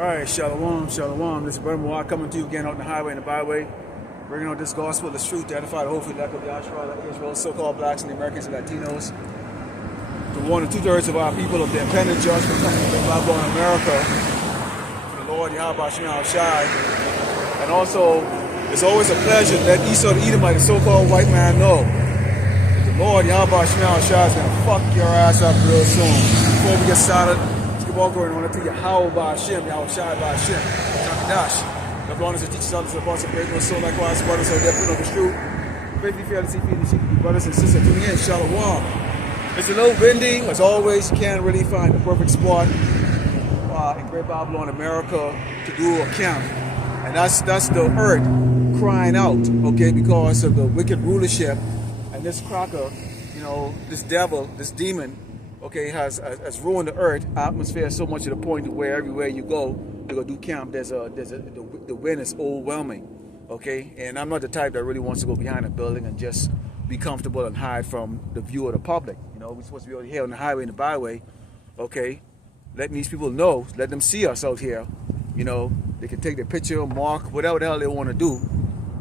Alright, Shalom, Shalom. This is Brother Moa coming to you again out on the highway and the byway, bringing out this gospel, this truth to edify the hopefully elect of Yahshua, like Israel, so-called blacks and the Americans and Latinos, to 1 and 2/3 of our people of the impending judgment coming from Babylon, America, to the Lord Yahweh Shema Shai. And also, it's always a pleasure to let Esau the Edomite, the so-called white man, know that the Lord Yahweh Shema Shai is going to fuck your ass up real soon. Before we get started, all going on to Yahweh by Hashem, Yahweh Shai by Hashem, Dash. The brothers and teachers, others, the boss of great so likewise, brothers are there put on the street. Faithfully fair to see brothers and sisters tuning in, Shalom. It's a little windy, as always. You can't really find the perfect spot in Great Babylon, America, to do a camp. And that's the earth crying out, okay, because of the wicked rulership. And this cracker, you know, this devil, this demon, okay, has ruined the earth atmosphere so much to the point to where everywhere you go to go do camp, the wind is overwhelming, okay. And I'm not the type that really wants to go behind a building and just be comfortable and hide from the view of the public. You know, we're supposed to be out here on the highway and the byway, okay, letting these people know, let them see us out here. You know, they can take their picture, mark, whatever the hell they want to do.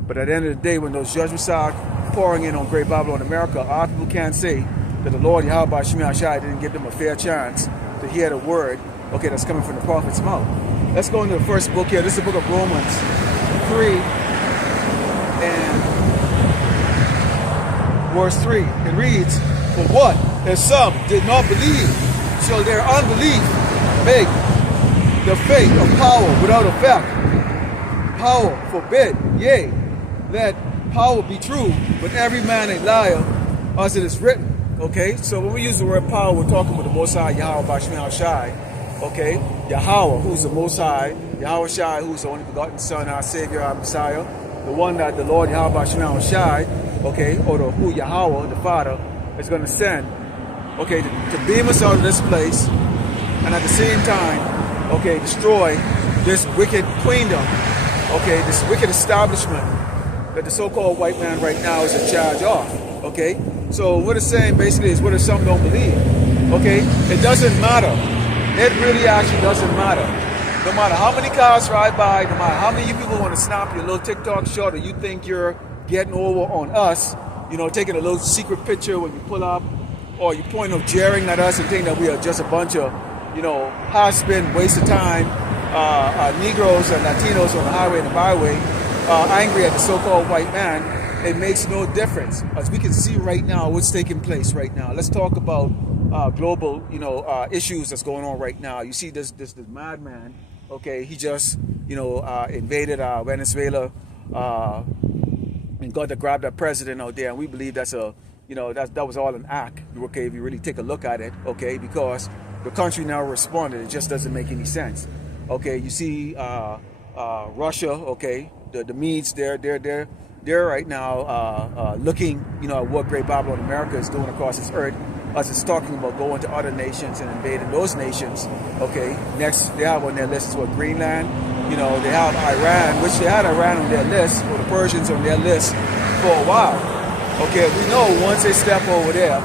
But at the end of the day, when those judgments are pouring in on Great Babylon, America, our people can't say that the Lord Yahweh Shema Shai didn't give them a fair chance to hear the word, okay, that's coming from the prophet's mouth. Let's go into the first book here. This is the book of Romans 3 and verse 3. It reads, "For what if some did not believe, shall their unbelief make the faith of power without effect? Power forbid, yea, let power be true, but every man a liar, as it is written." Okay, so when we use the word power, we're talking about the Most High, Yahweh Shema Shai. Okay, Yahweh, who's the Most High, Yahweh Shai, who's the only begotten Son, our Savior, our Messiah, the one that the Lord Yahweh Shema Shai, okay, or the who Yahweh, the Father, is going to send, okay, to beam us out of this place, and at the same time, okay, destroy this wicked queendom, okay, this wicked establishment that the so-called white man right now is in charge of. Okay, so what it's saying basically is, what if some don't believe? Okay, it doesn't matter. It really actually doesn't matter. No matter how many cars ride by, no matter how many you people want to snap your little TikTok shot, or you think you're getting over on us, you know, taking a little secret picture when you pull up, or you point of jeering at us and think that we are just a bunch of, you know, high-spin, waste of time, Negroes and Latinos on the highway and the byway, angry at the so-called white man. It makes no difference, as we can see right now what's taking place right now. Let's talk about global, you know, issues that's going on right now. You see this madman, okay? He just, you know, invaded Venezuela and got to grab that president out there, and we believe that's a, you know, that was all an act. Okay, if you really take a look at it, okay, because the country now responded. It just doesn't make any sense. Okay, you see Russia, okay, the Medes, they're right now looking, you know, at what Great Babylon America is doing across this earth, as it's talking about going to other nations and invading those nations. Okay, next they have on their list is what, Greenland. You know, they have Iran, which they had Iran on their list, or the Persians on their list for a while. Okay, we know once they step over there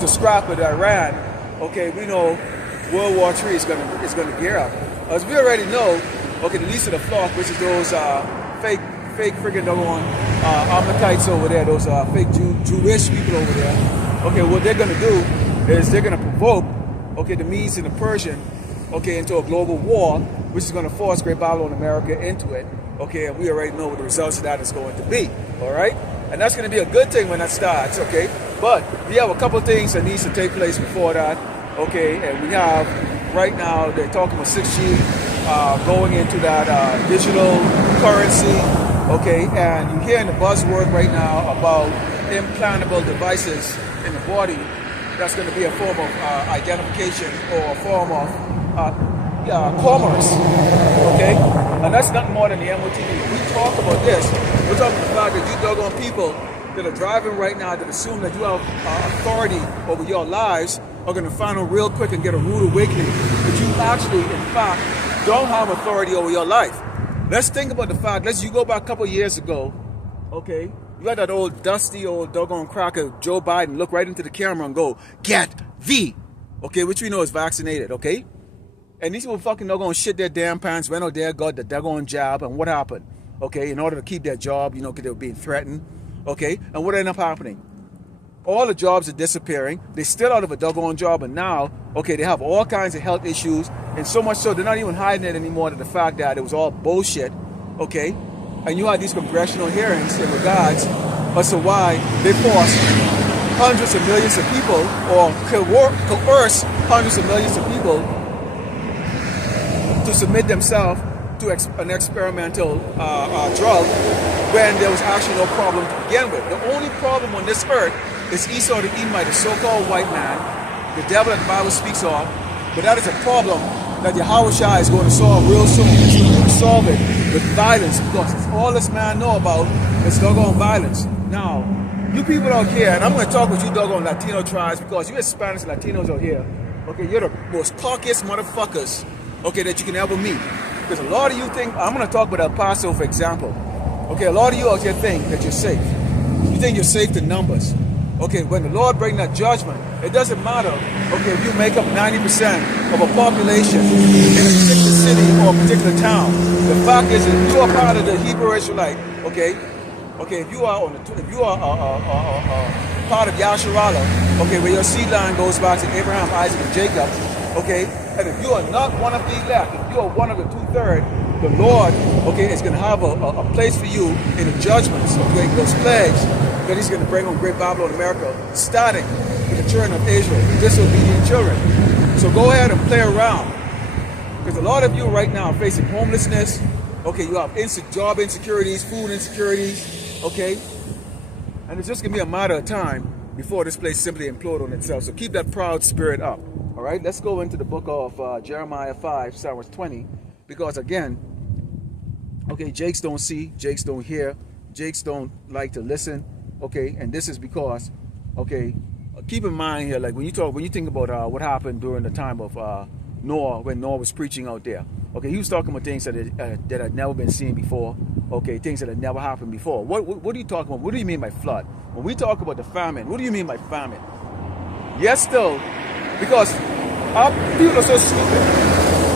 to scrap with Iran, okay, we know World War III is gonna gear up. As we already know, okay, the least of the flock, which is those fake friggin' doggone Amalekites over there, those fake Jewish people over there. Okay, what they're gonna do is they're gonna provoke, okay, the Medes and the Persian, okay, into a global war, which is gonna force Great Babylon America into it. Okay, and we already know what the results of that is going to be. All right, and that's gonna be a good thing when that starts. Okay, but we have a couple of things that needs to take place before that. Okay, and we have right now they're talking about 6G. Going into that digital currency, okay, and you're hearing the buzzword right now about implantable devices in the body. That's going to be a form of identification or a form of commerce, okay, and that's nothing more than the MOTV. We talk about this. We're talking about the fact that you doggone people that are driving right now that assume that you have authority over your lives are going to find out real quick and get a rude awakening that you actually, in fact, don't have authority over your life. Let's think about the fact, you go back a couple of years ago, okay, you got that old dusty old doggone cracker Joe Biden look right into the camera and go, "Get thee okay, which we know is vaccinated, okay? And these people fucking not gonna shit their damn pants, went out there, got the daggone job, and what happened? Okay, in order to keep their job, you know, because they were being threatened, okay? And what ended up happening? All the jobs are disappearing. They still out of a doggone job, and now, okay, they have all kinds of health issues, and so much so they're not even hiding it anymore to the fact that it was all bullshit, okay? And you had these congressional hearings in regards as to why they forced hundreds of millions of people, or coerce hundreds of millions of people to submit themselves to an experimental drug when there was actually no problem to begin with. The only problem on this earth is Esau the Edomite, the so-called white man, the devil that the Bible speaks of. But that is a problem that Yahweh Shai is going to solve real soon. He's going to solve it with violence, because it's all this man know about is doggone violence. Now, you people out here, and I'm going to talk with you doggone Latino tribes, because you Hispanics and Latinos out here, okay, you're the most cockiest motherfuckers, okay, that you can ever meet. Because a lot of you think, I'm going to talk about El Paso, for example. Okay, a lot of you out here think that you're safe. You think you're safe to numbers. Okay, when the Lord brings that judgment, it doesn't matter, okay, if you make up 90% of a population in a particular city or a particular town. The fact is, if you are part of the Hebrew Israelite, okay, if you are part of Yasharallah, okay, where your seed line goes back to Abraham, Isaac, and Jacob, okay, and if you are not one of the elect, if you are one of the 2/3, the Lord, okay, is going to have a place for you in the judgments, okay, those plagues that He's going to bring on Great Babylon America, starting with the children of Israel, the disobedient children. So go ahead and play around, because a lot of you right now are facing homelessness. Okay, you have job insecurities, food insecurities, okay, and it's just going to be a matter of time before this place simply implode on itself. So keep that proud spirit up. All right, let's go into the book of Jeremiah 5, verse 20, because again, okay, Jakes don't see, Jakes don't hear, Jakes don't like to listen, okay, and this is because, okay, keep in mind here, like when you think about what happened during the time of Noah, when Noah was preaching out there, okay, he was talking about things that had never been seen before, okay, things that had never happened before. What are you talking about? What do you mean by flood? When we talk about the famine, what do you mean by famine? Yes, still, because our people are so stupid.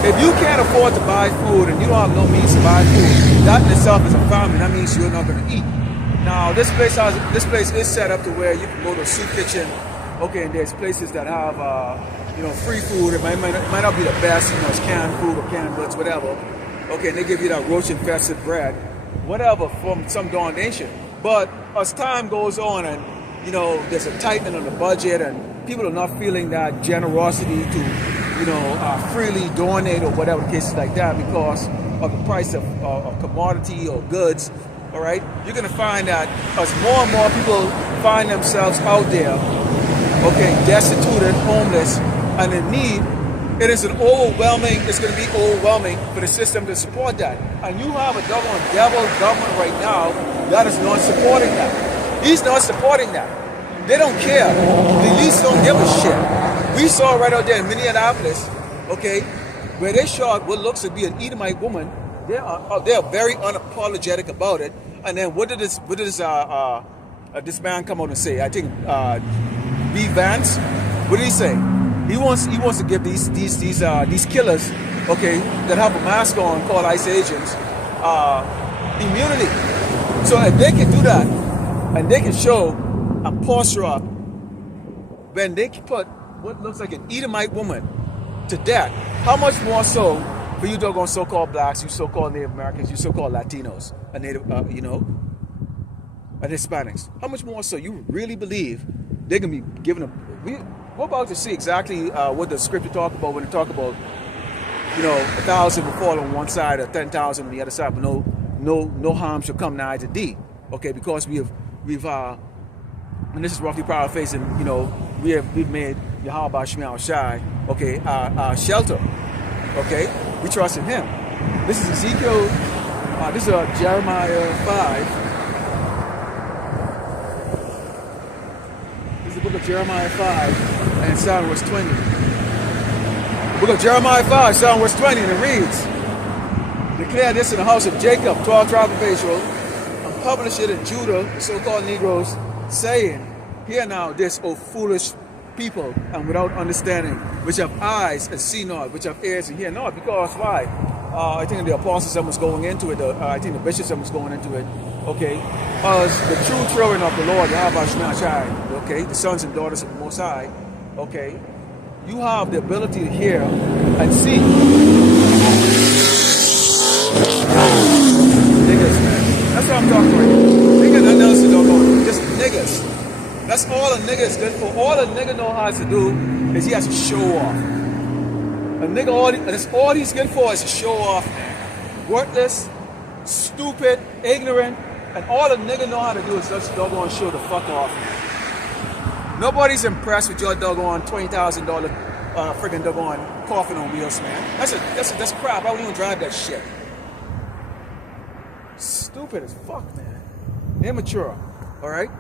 If you can't afford to buy food and you don't have no means to buy food, that in itself is a famine. That means you're not going to eat. Now, this place is set up to where you can go to a soup kitchen, okay, and there's places that have, free food. It might not be the best, it's canned food or canned goods, whatever. Okay, and they give you that roach-infested bread, whatever, from some donation. But as time goes on and, there's a tightening on the budget and people are not feeling that generosity to, freely donate or whatever the case is like that because of the price of commodity or goods, all right? You're going to find that as more and more people find themselves out there, okay, destitute, homeless, and in need, it's going to be overwhelming for the system to support that. And you have a devil government right now that is not supporting that. He's not supporting that. They don't care. The elites don't give a shit. We saw right out there in Minneapolis, okay, where they shot what looks to be an Edomite woman. They are very unapologetic about it. And then what did this man come out and say? I think B. Vance. What did he say? He wants to give these killers, okay, that have a mask on called ICE agents, immunity. So if they can do that, and they can show and posture up when they can put what looks like an Edomite woman to death, how much more so for you doggone so-called blacks, you so-called Native Americans, you so-called Latinos, and Native, and Hispanics? How much more so you really believe they're gonna be given we're about to see exactly what the scripture talk about when they talk about, 1,000 will fall on one side or 10,000 on the other side, but no harm shall come nigh to thee. Okay, because we've and this is roughly paraphrasing, we've made Yahweh Shemiah Shai, okay, our shelter. Okay, we trust in Him. This is Ezekiel. This is Jeremiah 5. This is the book of Jeremiah 5, and it's down verse 20. The book of Jeremiah 5, down verse 20, and it reads, "Declare this in the house of Jacob, 12 tribes of Israel, and publish it in Judah, the so-called Negroes, saying, Hear now this, O foolish people and without understanding, which have eyes and see not, which have ears and hear not. Because why? I think the apostles was going into it. I think the bishops was going into it. Okay, as the true children of the Lord, Yahweh Shema Shai, okay, the sons and daughters of the Most High, okay, you have the ability to hear and see. Niggas, man. That's what I'm talking about. Niggas, nothing else to talk about. Just niggas. That's all a nigga is good for. All a nigga know how to do is he has to show off. A nigga, that's all he's good for is to show off, man. Worthless, stupid, ignorant, and all a nigga know how to do is just doggone show the fuck off, man. Nobody's impressed with your doggone $20,000 friggin' doggone coffin on wheels, man. That's crap. I wouldn't even drive that shit. Stupid as fuck, man. Immature. All right.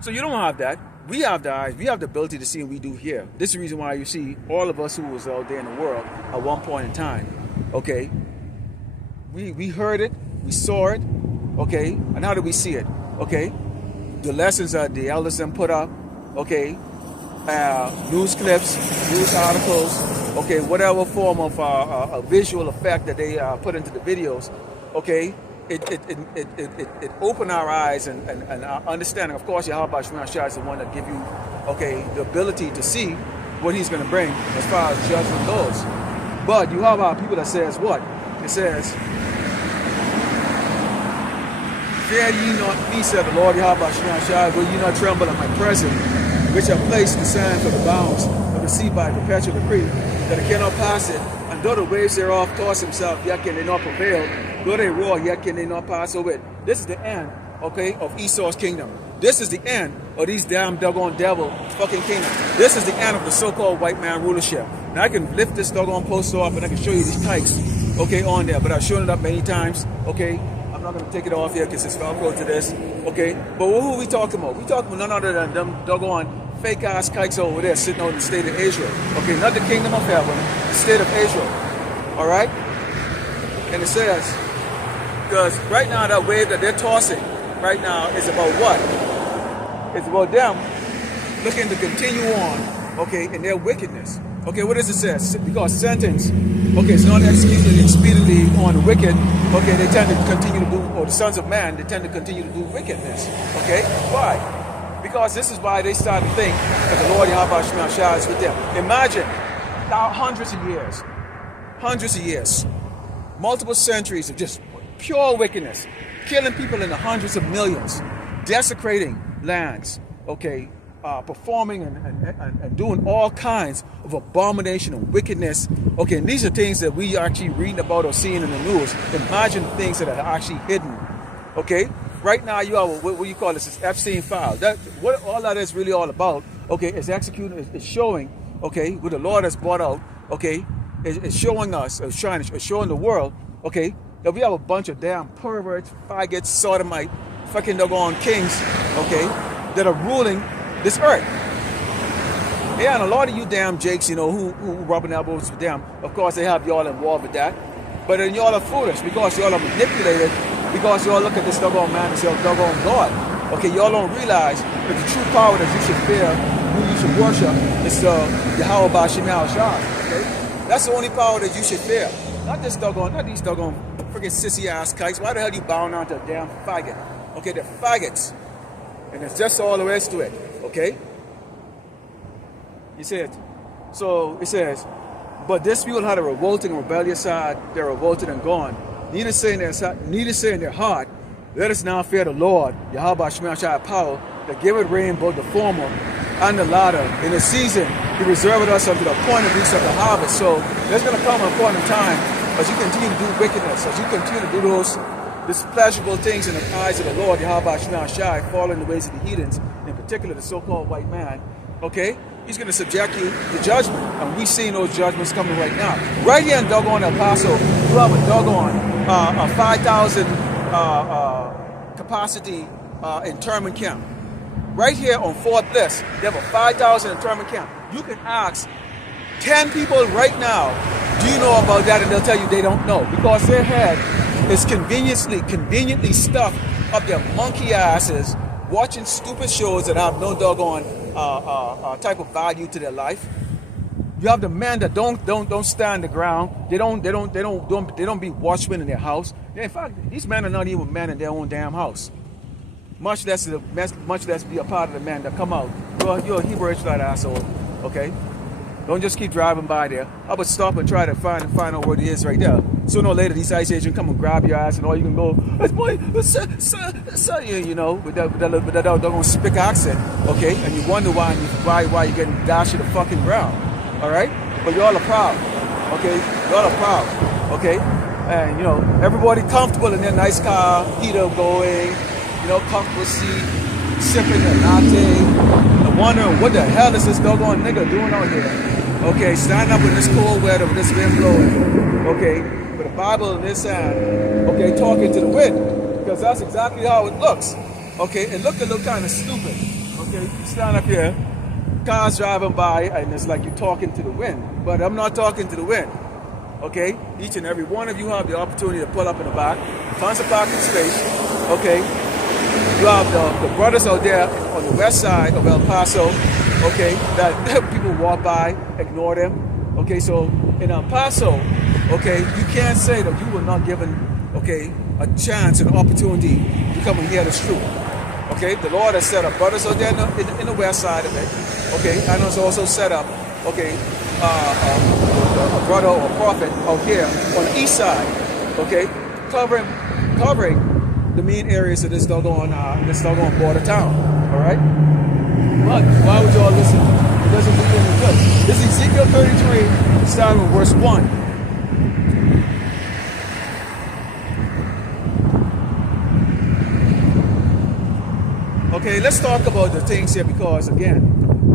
So you don't have that. We have the eyes. We have the ability to see, and we do hear. This is the reason why you see all of us who was out there in the world at one point in time. Okay. We heard it. We saw it. Okay. And how did we see it? Okay. The lessons that the elders then put up. Okay. News clips, news articles. Okay. Whatever form of a visual effect that they put into the videos. Okay. It opened our eyes and our understanding. Of course, Yahweh Shema Shai is the one that give you, okay, the ability to see what he's going to bring as far as judgment goes. But you have our people that says what? It says, fear ye not me, said the Lord Yahweh Shema Shai, will ye not tremble at my presence, which have placed the sand for the bounds of the sea by perpetual decree, that it cannot pass it, and though the waves thereof toss himself, yet can they not prevail. Though they roar, yet can they not pass over it. This is the end, okay, of Esau's kingdom. This is the end of these damn doggone devil fucking kingdom. This is the end of the so-called white man rulership. Now I can lift this doggone poster off and I can show you these kites, okay, on there. But I've shown it up many times, okay. I'm not going to take it off here because it's Velcro to this, okay. But who are we talking about? We talking about none other than them doggone fake-ass kites over there sitting on the state of Israel. Okay, not the kingdom of heaven, the state of Israel. All right? And it says, because right now that wave that they're tossing right now is about what? It's about them looking to continue on, okay, in their wickedness. Okay, what does it say? Because sentence, okay, it's not executed expediently on the wicked, okay, they tend to continue to do, or the sons of man, they tend to continue to do wickedness. Okay? Why? Because this is why they start to think that the Lord Yahweh Shema Shai is with them. Imagine hundreds of years, multiple centuries of just pure wickedness, killing people in the hundreds of millions, desecrating lands, okay, performing and doing all kinds of abomination and wickedness. Okay, and these are things that we actually reading about or seeing in the news. Imagine things that are actually hidden. Okay, right now you have what you call this Epstein file. That what all that is really all about. Okay, is executing, is showing. Okay, what the Lord has brought out. Okay, is showing us, is showing the world. Okay, that we have a bunch of damn perverts, faggots, sodomite, fucking doggone kings. Okay, that are ruling this earth. Yeah, and a lot of you damn jakes, you know, who rubbing elbows with them, of course they have y'all involved with that. But then y'all are foolish because y'all are manipulated, because y'all look at this doggone man and say, oh, doggone God. Okay, y'all don't realize that the true power that you should fear, who you should worship, is Yahweh Bashim Shah. Okay? That's the only power that you should fear. Not these doggone freaking sissy ass kites. Why the hell are you bowing down to a damn faggot? Okay, they're faggots. And it's just all there is to it. Okay? He said, so it says, but this people had a revolting and rebellious side, they're revolted and gone. Neither say in their heart, let us now fear the Lord, Yahweh Shema Shai power, that giveth rain both the former and the latter. In the season, he reserved us unto the appointed weeks of the harvest. So there's going to come a point in time, as you continue to do wickedness, as you continue to do those displeasurable things in the eyes of the Lord, Yahweh Shema Shai, following the ways of the heathens, in particular the so-called white man, okay? He's going to subject you to judgment. And we're seeing those judgments coming right now. Right here in doggone El Paso, you have a doggone 5,000 capacity internment camp. Right here on Fort Bliss, they have a 5,000 internment camp. You can ask 10 people right now, do you know about that? And they'll tell you they don't know. Because their head is conveniently stuffed up their monkey asses, watching stupid shows that have no doggone type of value to their life. You have the men that don't stand the ground. They don't be watchmen in their house. In fact, these men are not even men in their own damn house. Much less be a part of the men that come out. You're a Hebrew Israelite asshole. Okay. Don't just keep driving by there. How about stop and try to find out what it is right there. Sooner or later, these ICE agents come and grab your ass, and all you can go, you know, with that doggone spick accent, okay? And you wonder why you're getting dashed to the fucking ground, all right? But y'all are proud, okay? Y'all are proud, okay? And you know, everybody comfortable in their nice car, heater going, you know, comfortable seat, sipping a latte, and wondering what the hell is this doggone nigga doing out here? Okay, standing up in this cold weather with this wind blowing, okay, with a Bible in this hand, okay, talking to the wind, because that's exactly how it looks, okay? It looked a little kind of stupid, okay? You stand up here, cars driving by, and it's like you're talking to the wind, but I'm not talking to the wind, okay? Each and every one of you have the opportunity to pull up in the back, tons of parking space, okay? You have the brothers out there on the west side of El Paso, okay, that people walk by, ignore them. Okay, so in El Paso, okay, you can't say that you were not given, okay, a chance, an opportunity to come and hear the truth. Okay, the Lord has set up brothers out there in the west side of it, okay, and has also set up, okay, a brother or a prophet out here on the east side, okay, covering the main areas of this doggone border town, all right? But why would y'all listen? It doesn't do any good. This is Ezekiel 33, starting with verse 1. Okay, let's talk about the things here because, again,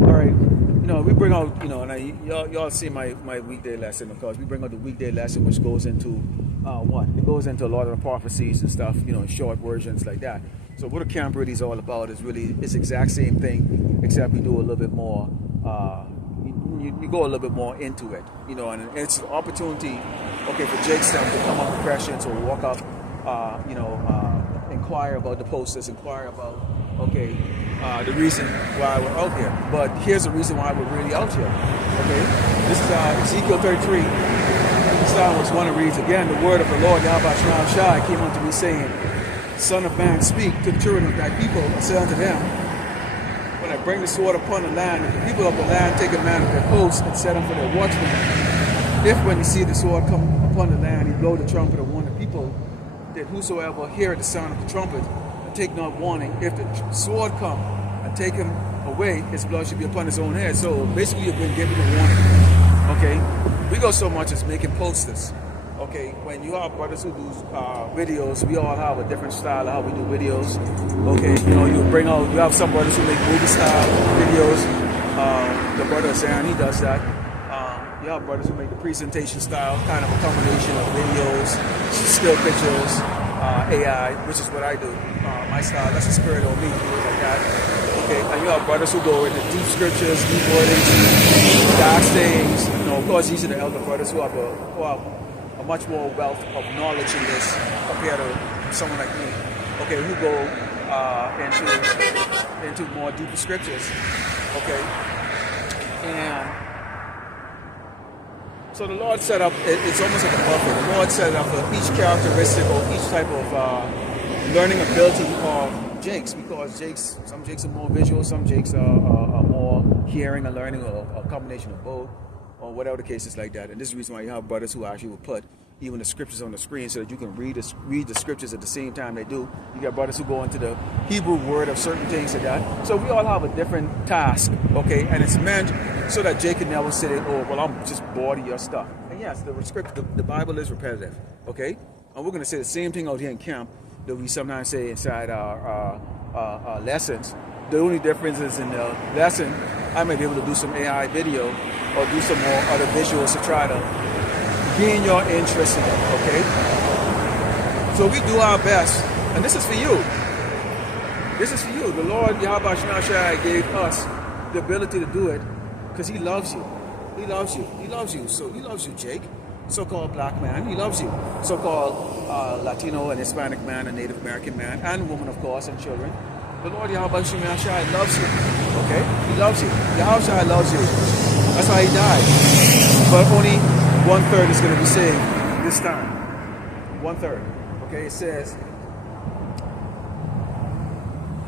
all right, you know, we bring out, you know, and y'all see my weekday lesson because we bring out the weekday lesson, which goes into what? It goes into a lot of the prophecies and stuff, you know, short versions like that. So what a camp really is all about is really, it's the exact same thing, except we do a little bit more, you go a little bit more into it, you know, and it's an opportunity, okay, for Jake's to come up with questions or walk up, you know, inquire about the posters, inquire about, okay, the reason why we're out here. But here's the reason why we're really out here, okay? This is Ezekiel 33. This was one that reads, again, the word of the Lord, Yahweh Shai, came unto me saying, Son of man, speak to the children of thy people, and say unto them, when I bring the sword upon the land, and the people of the land take a man of their coast and set him for their watchmen, if when you see the sword come upon the land, he blow the trumpet and warn the people, that whosoever heareth the sound of the trumpet, and take not warning, if the sword come and take him away, his blood should be upon his own head. So basically you've been given a warning, okay? We go so much as making posters. Okay, when you have brothers who do videos, we all have a different style of how we do videos. Okay, you know, you have some brothers who make movie style videos. The brother Zan, he does that. You have brothers who make the presentation style, kind of a combination of videos, still pictures, AI, which is what I do. My style, that's the spirit of me, like that. Okay, and you have brothers who go into deep scriptures, deep wordings, dark sayings. You know, of course, these are the elder brothers who have a much more wealth of knowledge in this compared to someone like me, okay, who go into more deeper scriptures, okay, and so the Lord set up, it's almost like a buffet. The Lord set up for each characteristic or each type of learning ability of Jakes, because some Jakes are more visual, some Jakes are more hearing and learning, or a combination of both, or whatever the case is like that. And this is the reason why you have brothers who actually will put even the scriptures on the screen so that you can read the scriptures at the same time they do. You got brothers who go into the Hebrew word of certain things like that. So we all have a different task, okay? And it's meant so that Jake can never say, oh, well, I'm just bored of your stuff. And yes, the Bible is repetitive, okay? And we're going to say the same thing out here in camp that we sometimes say inside our lessons. The only difference is in the lesson, I may be able to do some AI video or do some more other visuals to try to gain your interest in it, okay? So we do our best, and this is for you. This is for you. The Lord Yahweh Shai gave us the ability to do it because He loves you. He loves you. He loves you. So He loves you, Jake, so-called black man. He loves you, so-called Latino and Hispanic man and Native American man and woman, of course, and children. The Lord Yahweh Shai loves you. Okay? He loves you. Yahweh Shai loves you. That's why he died. But only 1/3 is going to be saved this time. 1/3. Okay? It says,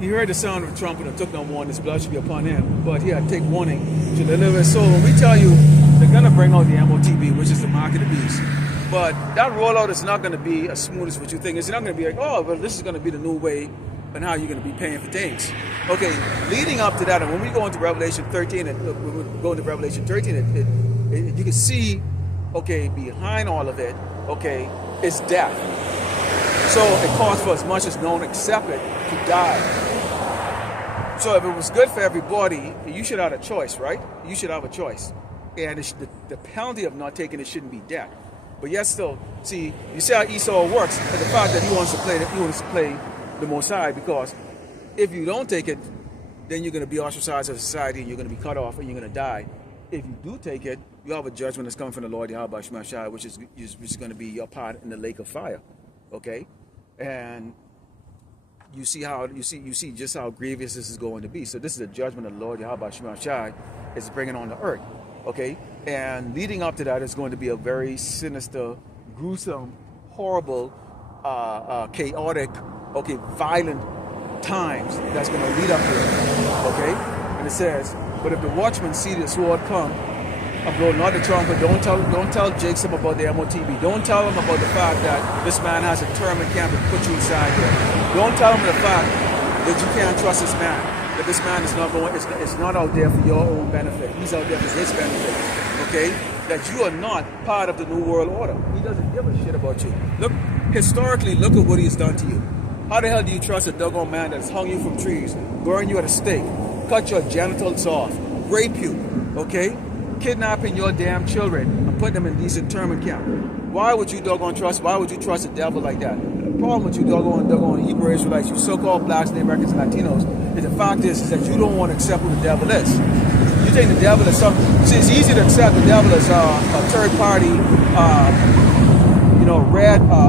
he heard the sound of a trumpet and took no warning. His blood should be upon him. But he had to take warning to deliver his soul. When we tell you they're going to bring out the MOTB, which is the mark of the beast. But that rollout is not going to be as smooth as what you think. It's not going to be like, oh, well, this is going to be the new way and how you're going to be paying for things. Okay, leading up to that, and when we go into Revelation 13, when we go into Revelation 13, you can see, okay, behind all of it, okay, is death. So it calls for as much as known, accept it, to die. So if it was good for everybody, you should have a choice, right? You should have a choice. And the penalty of not taking it shouldn't be death. But yet still, see, you see how Esau works, and the fact that he wants to play the Most High, because if you don't take it, then you're going to be ostracized of society, and you're going to be cut off, and you're going to die. If you do take it, you have a judgment that's coming from the Lord Yahweh Shai, which is going to be your part in the lake of fire. Okay, and you see just how grievous this is going to be. So this is a judgment of the Lord Yahweh Shai is bringing on the earth. Okay, and leading up to that is going to be a very sinister, gruesome, horrible, chaotic, okay, violent times that's going to lead up to it. Okay, and it says, but if the watchman see the sword come, blow not the trumpet, don't tell Jacob about the MOTB. Don't tell him about the fact that this man has a internment camp and put you inside here. Don't tell him the fact that you can't trust this man. That this man is not going, it's not out there for your own benefit. He's out there for his benefit. Okay? That you are not part of the New World Order. He doesn't give a shit about you. Look, historically, look at what he has done to you. How the hell do you trust a doggone man that's hung you from trees, burn you at a stake, cut your genitals off, rape you, okay? Kidnapping your damn children and put them in these internment camps? Why would you trust the devil like that? The problem with you doggone Hebrew Israelites, you so-called blacks, Native Americans, and Latinos, is the fact is that you don't want to accept who the devil is. You think the devil is something. See, it's easy to accept the devil as a third party,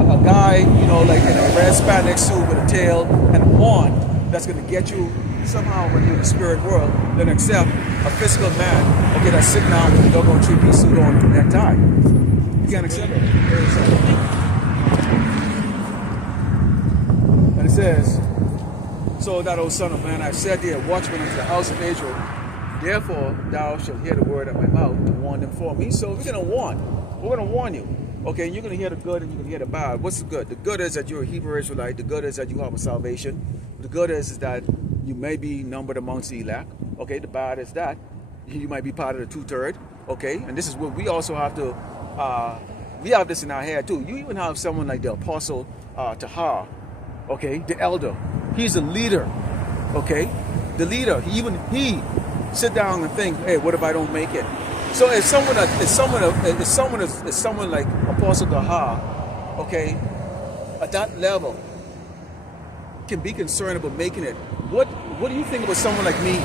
a guy, like in a red spandex suit with a tail and a wand that's going to get you somehow when you're in the spirit world, then accept a physical man, okay, that's sitting down with a doggone three-piece suit on and necktie. You can't accept it. And it says, so that, O son of man, I've said thee a watchman unto the house of Israel. Therefore thou shalt hear the word of my mouth to warn them for me. So we're going to warn. We're going to warn you. Okay, and you're going to hear the good and you're going to hear the bad. What's the good? The good is that you're a Hebrew Israelite. The good is that you have a salvation. The good is that you may be numbered amongst the elect. Okay, the bad is that you might be part of the 2/3. Okay, and this is what we also have to, we have this in our head too. You even have someone like the Apostle Tahar, okay, the elder. He's a leader, okay, the leader. He sit down and think, hey, what if I don't make it? So if someone like Apostle Tahar, okay, at that level, can be concerned about making it, what do you think about someone like me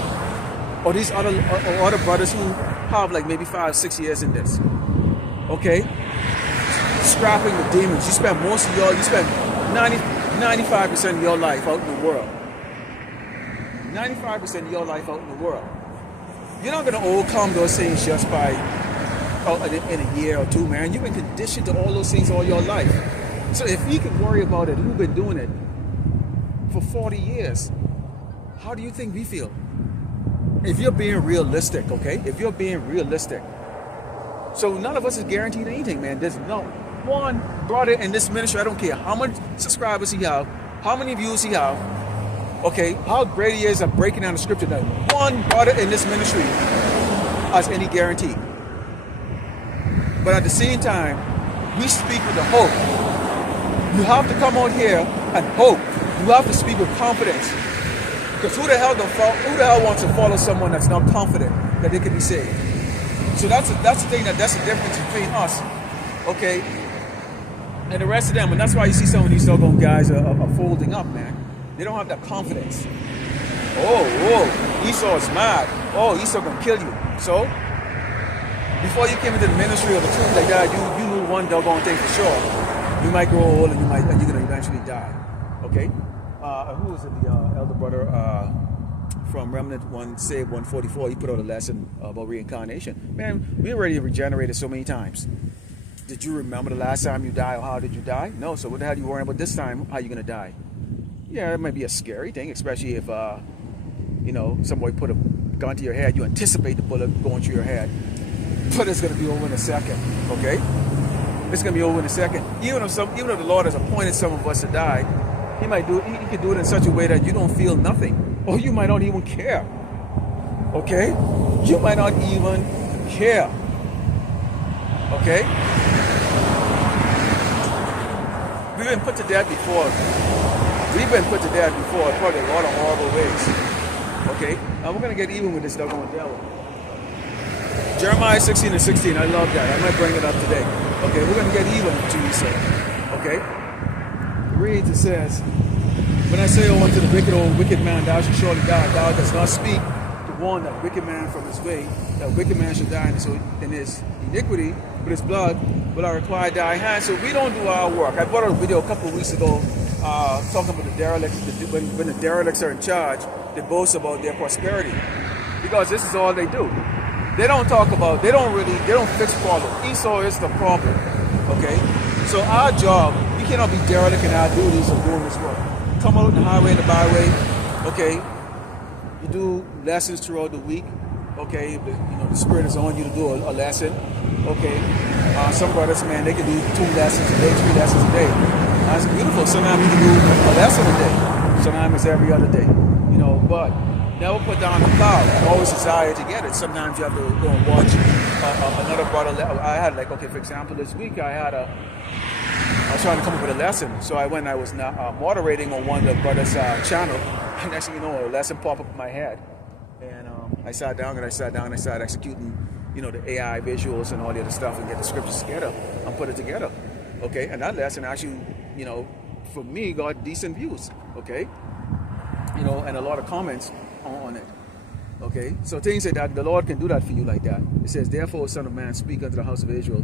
or these other brothers who have like maybe 5-6 years in this? Okay, scrapping the demons. You spend 95% of your life out in the world. 95% of your life out in the world. You're not going to overcome those things just by in a year or two, man. You've been conditioned to all those things all your life. So if you can worry about it, you've been doing it for 40 years, how do you think we feel? If you're being realistic, okay? If you're being realistic. So none of us is guaranteed anything, man. There's no one brother in this ministry, I don't care how many subscribers he have, how many views he have, okay, how great he is at breaking down the scripture, that one brother in this ministry has any guarantee. But at the same time, we speak with the hope. You have to come out here and hope. You have to speak with confidence. Because who the hell wants to follow someone that's not confident that they can be saved? So that's the thing, that's the difference between us, okay, and the rest of them. And that's why you see some of these doggone guys are folding up, man. They don't have that confidence. Oh, Esau is mad. Oh, Esau gonna kill you. So, before you came into the ministry or the truth like that, you knew one doggone thing for sure. You might grow old and you're gonna eventually die. Okay? who was it? The elder brother from Remnant 1, Save 144. He put out a lesson about reincarnation. Man, we already regenerated so many times. Did you remember the last time you died, or how did you die? No. So what the hell are you worrying about this time? How are you gonna die? Yeah, it might be a scary thing, especially if you know, somebody put a gun to your head. You anticipate the bullet going through your head, but it's gonna be over in a second. Okay, it's gonna be over in a second. Even if the Lord has appointed some of us to die, He might do it. He can do it in such a way that you don't feel nothing, or you might not even care. Okay, you might not even care. Okay, we've been put to death before. We've been put to death before, probably a lot of horrible ways. Okay, now we're gonna get even with this doggone devil. Jeremiah 16:16. I love that. I might bring it up today. Okay, we're gonna get even, Jesus. Okay, it reads. It says, "When I say, oh, unto the wicked man, thou shalt surely die. Thou dost not speak to warn that wicked man from his way. That wicked man shall die in his iniquity, but his blood will I require thy hand." So we don't do our work. I brought out a video a couple of weeks ago talking about the derelicts. When the derelicts are in charge, they boast about their prosperity because this is all they do. They don't talk about. They don't fix problems. Esau is the problem. Okay, so our job, we cannot be derelict in our duties of doing this work. Come out in the highway and the byway. Okay, you do lessons throughout the week. Okay, the Spirit is on you to do a lesson. Okay, some brothers, man, they can do 2 lessons a day, 3 lessons a day. That's beautiful. Sometimes you can do a lesson a day. Sometimes it's every other day. You know, but never put down the cloud. Always desire to get it. Sometimes you have to go and watch another brother. I had, like, okay, for example, this week I was trying to come up with a lesson. So I went. I was moderating on one of the brothers' channel. And next thing you know, a lesson popped up in my head. And I sat down and I started executing, the AI visuals and all the other stuff and get the scriptures together and put it together. Okay, and that lesson actually, for me, got decent views. Okay, and a lot of comments on it. Okay, so things like that, the Lord can do that for you like that. It says, "Therefore, Son of Man, speak unto the house of Israel.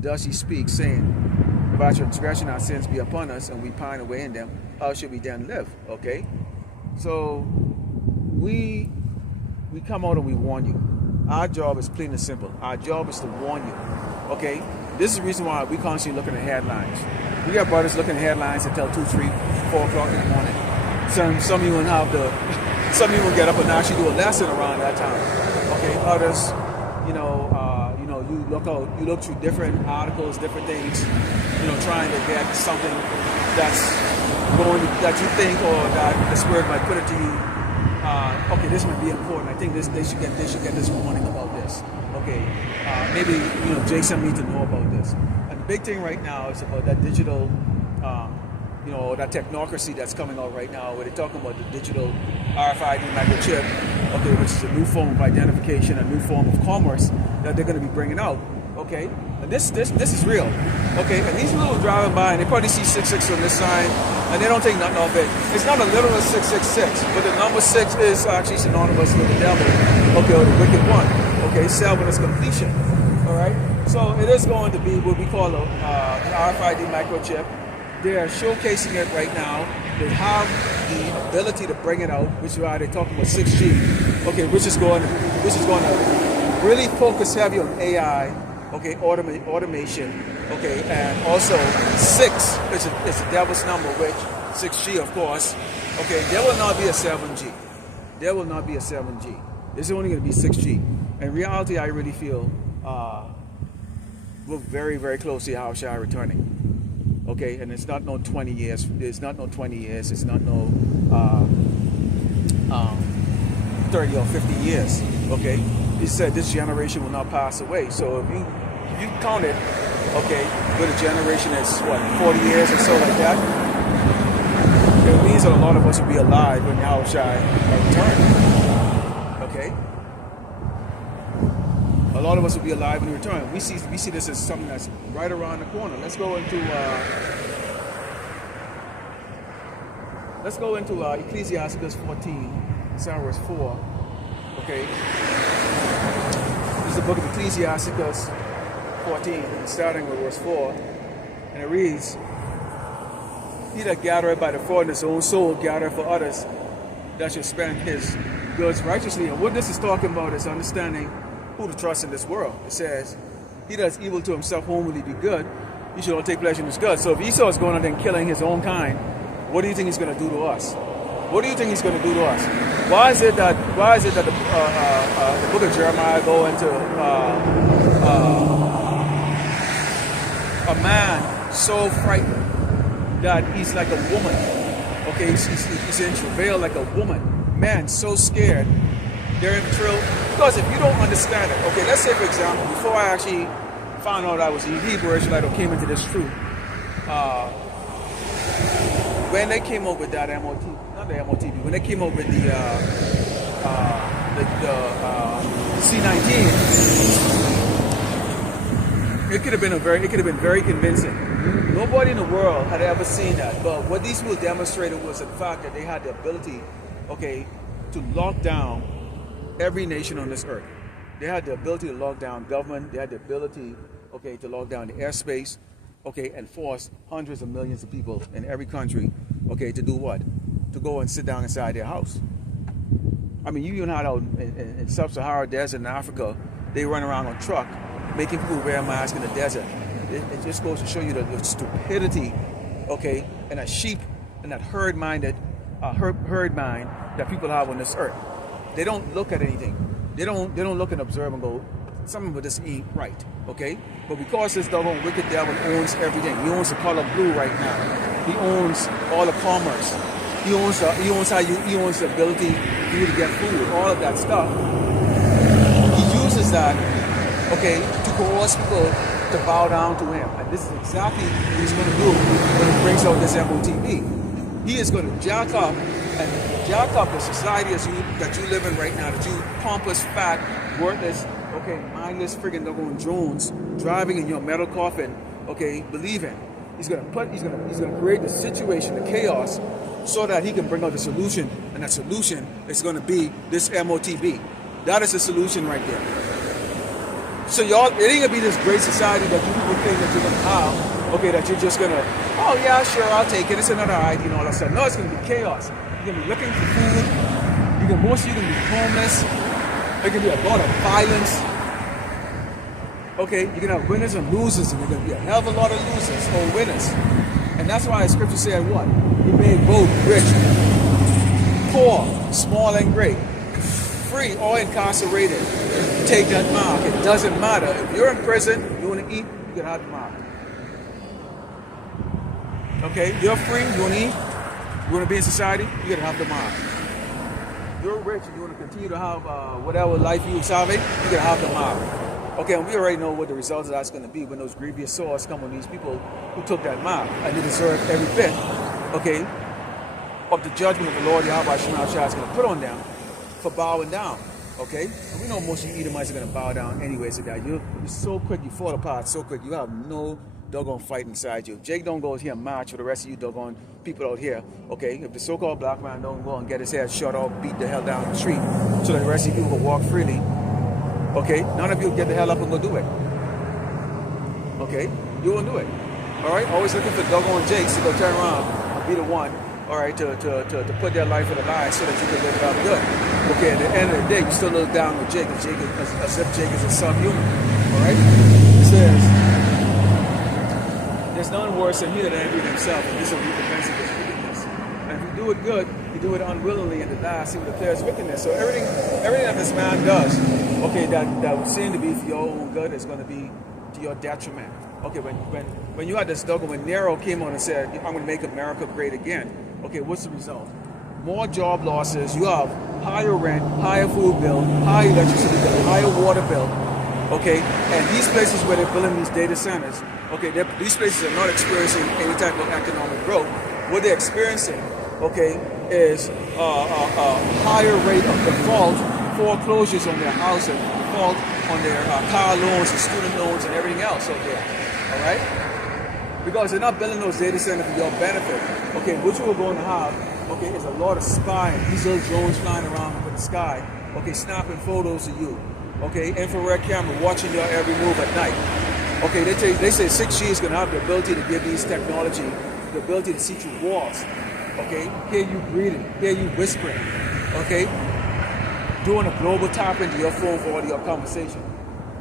Thus he speaks, saying, if our transgression, our sins be upon us, and we pine away in them, how should we then live?" Okay, so we come out and we warn you. Our job is plain and simple. Our job is to warn you. Okay, this is the reason why we constantly looking at headlines. We got brothers looking at headlines until 2, 3, 4 o'clock in the morning. Some even some even get up and actually do a lesson around that time. Okay, others, you look through different articles, different things, trying to get something that you think, or that the Spirit might put it to you. Okay, this might be important. I think they should get this warning about this. Okay, maybe Jason needs to know about this. And the big thing right now is about that digital, that technocracy that's coming out right now, where they're talking about the digital RFID microchip, okay, which is a new form of identification, a new form of commerce that they're going to be bringing out. Okay, and this is real. Okay, and these people driving by and they probably see 66 on this sign and they don't think nothing of it. It's not a literal 666, but the number 6 is actually synonymous with the devil. Okay, or the wicked one. Okay, 7 is completion. All right, so it is going to be what we call an RFID microchip. They are showcasing it right now. They have the ability to bring it out, which is why they're talking about 6G. Okay, which is going to really focus heavy on AI. Okay, automation. Okay, and also 6 is the devil's number, which 6G, of course. Okay, there will not be a 7G. There will not be a 7G. It's only going to be 6G. In reality, I really feel we're very, very close to Yahushua returning. Okay, and it's not no 20 years. It's not no 20 years. It's not no 30 or 50 years. Okay, he said this generation will not pass away. So if you count it, okay, with a generation that's what 40 years or so like that, it means that a lot of us will be alive when Yahushua returns. Okay. A lot of us will be alive when he returns. We see this as something that's right around the corner. Let's go into Ecclesiastes 14, verse 4. Okay, this is the book of Ecclesiastes 14, starting with verse 4, and it reads: he that gathereth by the fraud in his own soul, gathereth for others that should spend his goods righteously. And what this is talking about is understanding who to trust in this world. It says, he that is evil to himself, whom will he be good? He should all take pleasure in his good. So if Esau is going out and killing his own kind, what do you think he's going to do to us? What do you think he's going to do to us? Why is it that the book of Jeremiah go into a man so frightened that he's like a woman? Okay, he's in travail like a woman. Man, so scared. They're in thrill. Because if you don't understand it, okay, let's say for example, before I actually found out I was a Hebrew Israelite or came into this truth, when they came up with that MOTB, when they came up with the C19, it could have been very convincing. Nobody in the world had ever seen that. But what these people demonstrated was the fact that they had the ability, okay, to lock down every nation on this earth. They had the ability to lock down government. They had the ability, okay, to lock down the airspace, okay, and force hundreds of millions of people in every country, okay, to do what? To go and sit down inside their house. I mean, you even had out in sub-Saharan desert in Africa, they run around on truck, making people wear masks in the desert. It just goes to show you the stupidity, okay, and that sheep and that herd mind that people have on this earth. They don't look at anything. They don't look and observe and go, something but this ain't right, okay? But because this doggone wicked devil owns everything, he owns the color blue right now. He owns all the commerce. He owns the ability for you to get food, all of that stuff. He uses that, okay, to coerce people to bow down to him. And this is exactly what he's going to do when he brings out this MOTB. He is going to jack up the society that you live in right now, that you pompous, fat, worthless, okay, mindless friggin' doggone drones driving in your metal coffin, okay, believe in. He's gonna create the situation, the chaos, so that he can bring out the solution, and that solution is gonna be this MOTB. That is the solution right there. So y'all, it ain't gonna be this great society that you people think that you're gonna have, okay, that you're just gonna, oh yeah, sure, I'll take it, it's another idea and all that stuff. No, it's gonna be chaos. You're gonna be looking for food, most of you gonna be homeless, there can be a lot of violence. Okay, you're gonna have winners and losers, and there's gonna be a hell of a lot of losers or winners. And that's why the scripture said what? He made both rich, poor, small and great, free or incarcerated. Take that mark. It doesn't matter. If you're in prison, you wanna eat, you can have the mark. Okay, you're free, you wanna eat, you wanna be in society, you gotta have the mark. You're rich and you want to continue to have whatever life you salvate, you're going to have the mark. Okay, and we already know what the result of that's going to be when those grievous sores come on these people who took that mark, and they deserve every bit, okay, of the judgment of the Lord Yahweh Shema Shah is going to put on them for bowing down, okay? And we know most of you Edomites are going to bow down anyways to that. You're so quick, you fall apart so quick, you have no doggone fight inside you. Jake don't go here and march for the rest of you doggone people out here, okay? If the so-called black man don't go and get his head shot off, beat the hell down the street, so that the rest of you people can walk freely, okay? None of you get the hell up and go do it, okay? You won't do it, all right? Always looking for doggone Jakes to go turn around and be the one, all right, to put their life in the line so that you can live it out good. Okay, at the end of the day, you still look down with Jake, as if Jake is a subhuman, all right? It says, there's none worse than he that envied himself, and this will recompense of his wickedness. And if you do it good, you do it unwillingly, and at last he will declare his wickedness. So everything that this man does, okay, that would seem to be for your own good is going to be to your detriment. Okay, when you had this dog, when Nero came on and said, I'm going to make America great again, okay, what's the result? More job losses, you have higher rent, higher food bill, higher electricity bill, higher water bill, okay, and these places where they're building these data centers, okay, these places are not experiencing any type of economic growth. What they're experiencing, okay, is a higher rate of default, foreclosures on their house, and default on their car loans and student loans and everything else out there, all right? Because they're not building those data centers for your benefit. Okay, what you are going to have, okay, is a lot of spying. These little drones flying around over the sky, okay, snapping photos of you. Okay, infrared camera watching your every move at night. Okay, they say 6G is going to have the ability to give these technology, the ability to see through walls. Okay, hear you breathing, hear you whispering. Okay, doing a global tap into your phone for all your conversation.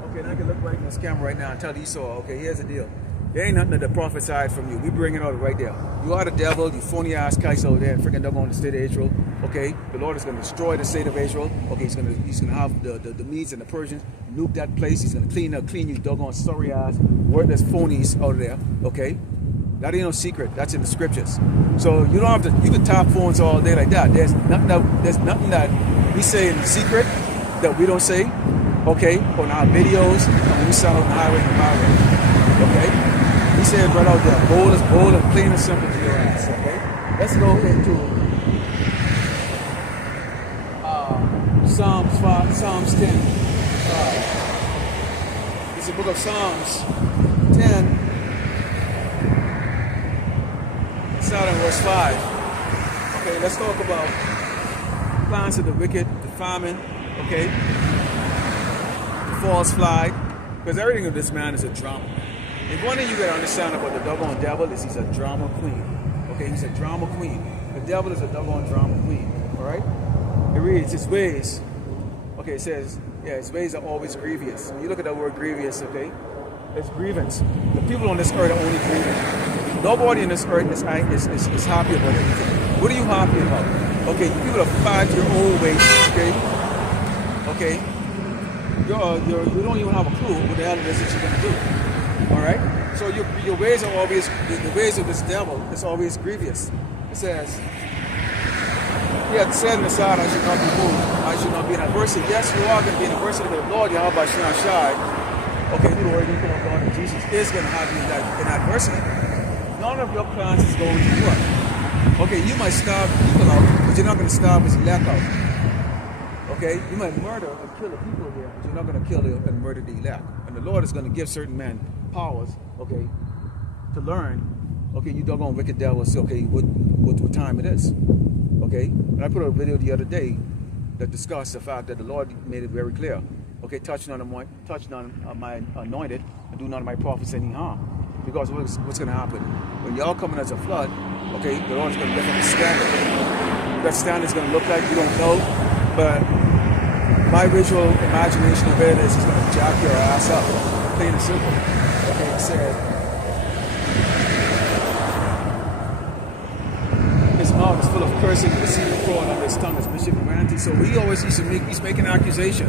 Okay, and I can look right in this camera right now and tell Esau, okay, here's the deal. There ain't nothing that the prophesied from you. We bring it out right there. You are the devil, you phony ass Christ over there, freaking dog on the state of Israel. Okay, the Lord is going to destroy the state of Israel. Okay, he's gonna have the Medes and the Persians nuke that place. He's gonna clean you doggone sorry ass, worthless phonies out of there. Okay, that ain't no secret. That's in the scriptures. So you don't have to. You can tap phones all day like that. There's nothing that we say in secret that we don't say. Okay, on our videos and when we sound on the highway and the byway. Okay. He said right out there, bold and plain and simple to your ass, okay? Let's go into Psalms 10. It's the book of Psalms 10, starting verse 5. Okay, let's talk about plans of the wicked, the famine, okay? The false flag, because everything of this man is a drama. If one thing you gotta understand about the doggone devil is he's a drama queen. Okay, he's a drama queen. The devil is a doggone drama queen. Alright? It reads his ways. Okay, it says, yeah, his ways are always grievous. When you look at that word grievous, okay, it's grievance. The people on this earth are only grieving. Nobody on this earth is happy about anything. What are you happy about? Okay, you people are 5 your old ways, okay? Okay? You don't even have a clue what the hell it is that you're gonna do. Alright? So your ways are always, the ways of this devil is always grievous. It says, he had said in the side, I should not be moved. I should not be in adversity. Yes, you are going to be in adversity, but the Lord, Yahweh, should not shy. Okay, you already know God and Jesus is going to have you in adversity. None of your plans is going to work. Okay, you might starve people out, but you're not going to starve his elect out. Okay, you might murder and kill the people here, but you're not going to kill and murder the elect. And the Lord is going to give certain men powers, okay, to learn, okay, you doggone wicked devils, okay, what time it is, okay? And I put out a video the other day that discussed the fact that the Lord made it very clear, okay, touch none of my anointed and do none of my prophets any harm, because what's going to happen when y'all coming as a flood, okay, the Lord's going to lift up a standard. What that standard is going to look like, you don't know, but my visual imagination of it is he's going to jack your ass up, plain and simple. Okay, it said, his mouth is full of cursing, deceit, and fraud, under his tongue is mischief and vanity. So he's making an accusation.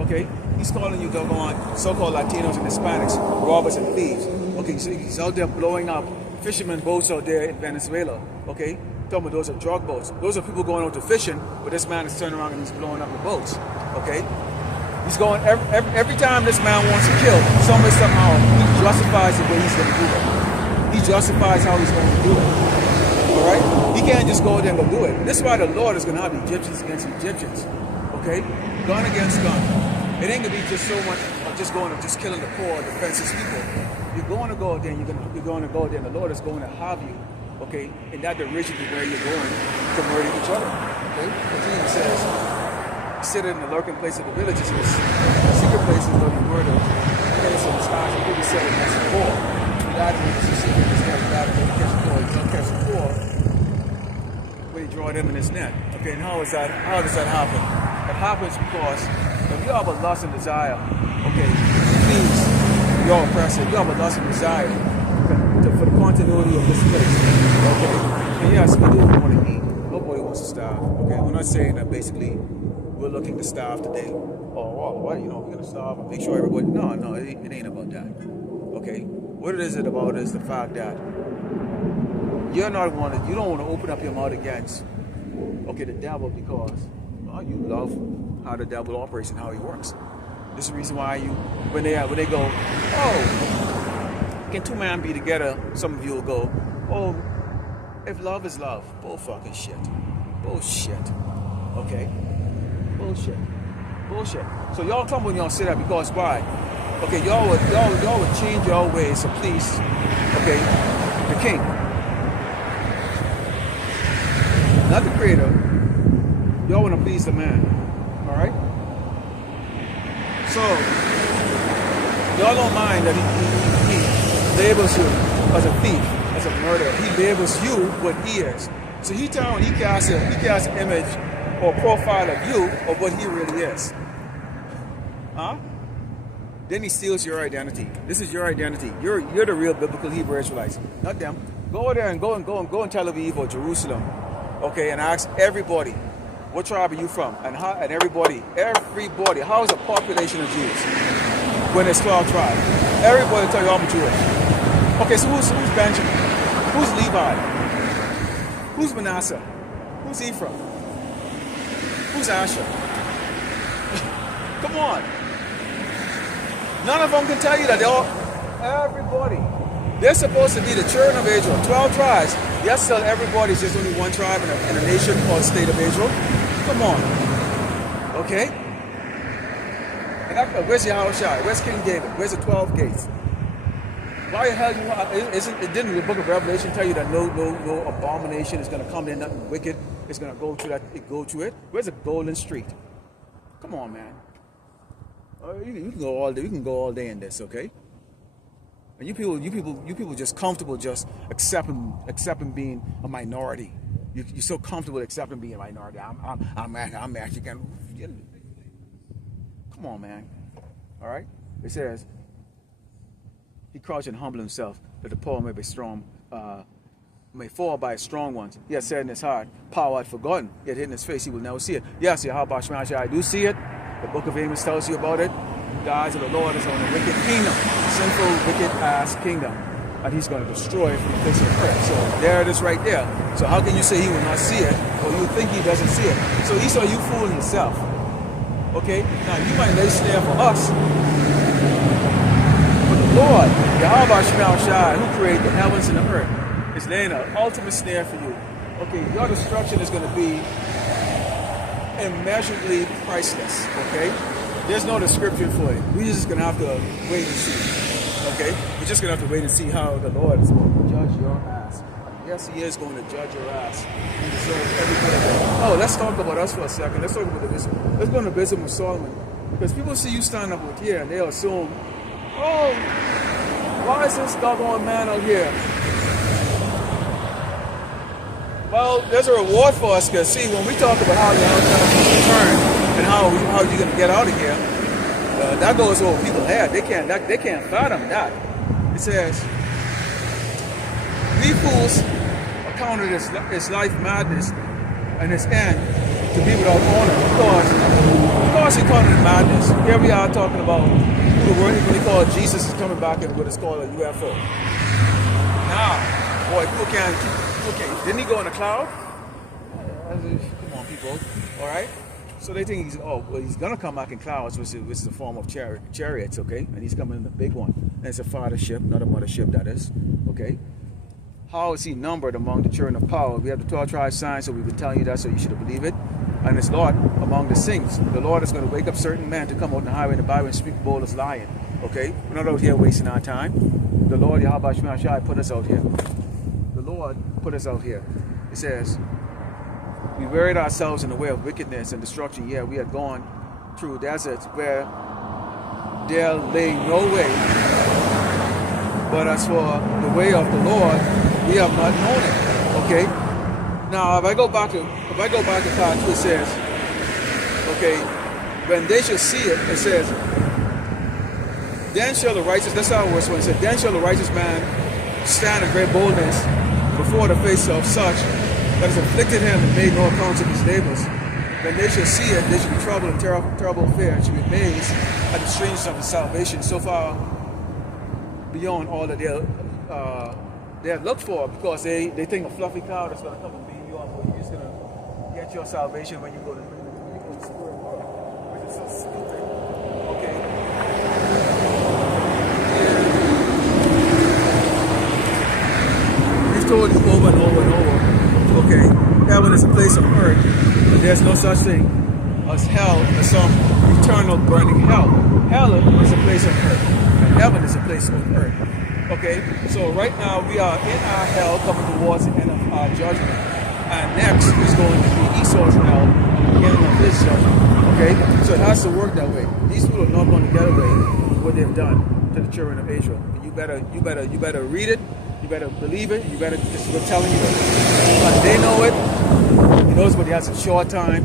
Okay, he's calling you doggone so-called Latinos and Hispanics robbers and thieves. Okay, so he's out there blowing up fishermen boats out there in Venezuela. Okay, talking about those are drug boats. Those are people going out to fishing, but this man is turning around and he's blowing up the boats. Okay. He's going, every time this man wants to kill, some way, somehow, he justifies the way he's going to do it. He justifies how he's going to do it. Alright? He can't just go there and go do it. This is why the Lord is going to have Egyptians against Egyptians. Okay? Gun against gun. It ain't going to be just so much of just going to just killing the poor, defenseless people. You're going to go there and you're going to go there and the Lord is going to have you, okay, in that direction to where you're going to murder each other. Okay? Continue, it says, sit in the lurking place of the villages, in the secret places where the word of penance and stars and people said against the poor. God is the secret, this guy, God will catch the poor, he's going to catch the poor when he draw them in his net. Okay, and how does that happen? It happens because if you have a lust and desire, okay, please, your oppressor, you have a lust and desire for the continuity of this place. Okay, and yes, we do want to eat. Nobody wants to starve. Okay, we're not saying that basically we're looking to starve today. Oh, what? You know, we're gonna starve and make sure everybody. No, it ain't about that. Okay, what it is about is the fact that you don't want to open up your mouth against, okay, the devil, because you love how the devil operates and how he works. This is the reason why when they go, oh, can two men be together? Some of you will go, oh, if love is love, bull fucking shit, bullshit. Okay. Bullshit. So y'all come when y'all say that because why? Okay, y'all would change your ways to please, okay, the king, not the creator. Y'all want to please the man. All right. So y'all don't mind that he labels you as a thief. as a murderer. He labels you what he is. So he casts an image or profile of you of what he really is. Huh? Then he steals your identity. This is your identity. You're the real biblical Hebrew Israelites, not them. Go there and go in Tel Aviv or Jerusalem, okay, and ask everybody, what tribe are you from? And everybody, how is the population of Jews when it's 12 tribes? Everybody will tell you I'm Jewish. Okay, so who's Benjamin? Who's Levi? Who's Manasseh? Who's Ephraim? Who's Asher? Come on. None of them can tell you that everybody. They're supposed to be the children of Israel, 12 tribes. Yes, tell everybody's just only one tribe in a nation called the state of Israel. Come on. Okay? And where's Yahushua? Where's King David? Where's the 12 gates? Why the hell didn't the book of Revelation tell you that no abomination is going to come in, nothing wicked is going to go through it? Where's the golden street? Come on, man. You can go all day. We can go all day in this, okay? And you people just comfortable just accepting being a minority. You're so comfortable accepting being a minority. I'm actually kind of. Come on, man. All right. It says he crouched and humbled himself that the poor may be strong, may fall by strong ones. He had said in his heart, power had forgotten. Yet hid in his face, he will never see it. Yes, Yahweh Shemashah, I do see it. The book of Amos tells you about it. The eyes of the Lord is on the wicked kingdom, sinful, wicked-ass kingdom, and he's going to destroy it from the face of the earth. So there it is right there. So how can you say he will not see it, or you think he doesn't see it? So he saw you fooling yourself. Okay? Now, you might lay snare for us, but the Lord, Yahweh Shemashah, who created the heavens and the earth, is laying an ultimate snare for you. Okay, your destruction is going to be immeasurably priceless, okay? There's no description for it. We're just going to have to wait and see, okay? We're just going to have to wait and see how the Lord is going to judge your ass. Yes, he is going to judge your ass. He deserves every bit of it. Oh, let's talk about us for a second. Let's talk about the wisdom. Let's go into wisdom with Solomon. Because people see you stand up with here and they'll assume, oh, why is this doggone man out here? Well, there's a reward for us, because see, when we talk about how you're going to return and how you're going to get out of here, that goes over people's head. They can't fathom that. It says, we fools accounted his life madness and his end to be without honor, because he counted it madness. Here we are talking about the word when he called Jesus is coming back in what is called a UFO. Now, boy, people can't. Okay, didn't he go in a cloud? Come on, people. All right. So they think he's gonna come back in clouds, which is a form of chariots. Okay, and he's coming in the big one, and it's a father ship, not a mother ship. That is. Okay. How is he numbered among the children of power? We have the 12 tribes signs, so we would tell you that, so you should believe it. And it's Lord among the saints. The Lord is going to wake up certain men to come out in the highway and the byway and speak bold as lion. Okay, we're not out here wasting our time. The Lord Yahweh Shemashah put us out here. Lord put us out here. It says, we buried ourselves in the way of wickedness and destruction. Yeah, we had gone through deserts where there lay no way. But as for the way of the Lord, we have not known it. Okay. Now, if I go back to part 2, it says, okay, when they shall see it, it says, then shall the righteous. That's how it was when it said, then shall the righteous man stand in great boldness before the face of such that has afflicted him and made no account of his neighbors. When they shall see it, they shall be troubled and terrible fear, and shall be amazed at the strangeness of his salvation, so far beyond all that they have looked for, because they think a fluffy cloud is going to come and beam you up, or you're just going to get your salvation when you go to the spirit world, which is so stupid. Okay. Told you over and over and over, okay, heaven is a place on earth, but there's no such thing as hell, as some eternal burning hell. Hell is a place on earth, and heaven is a place on earth. Okay, so right now we are in our hell, coming towards the end of our judgment, and next is going to be Esau's hell, beginning of his judgment. Okay, so it has to work that way. These people are not going to get away with what they've done to the children of Israel. You better read it. You better believe it. You better just go telling you. But they know it. He knows, but he has a short time.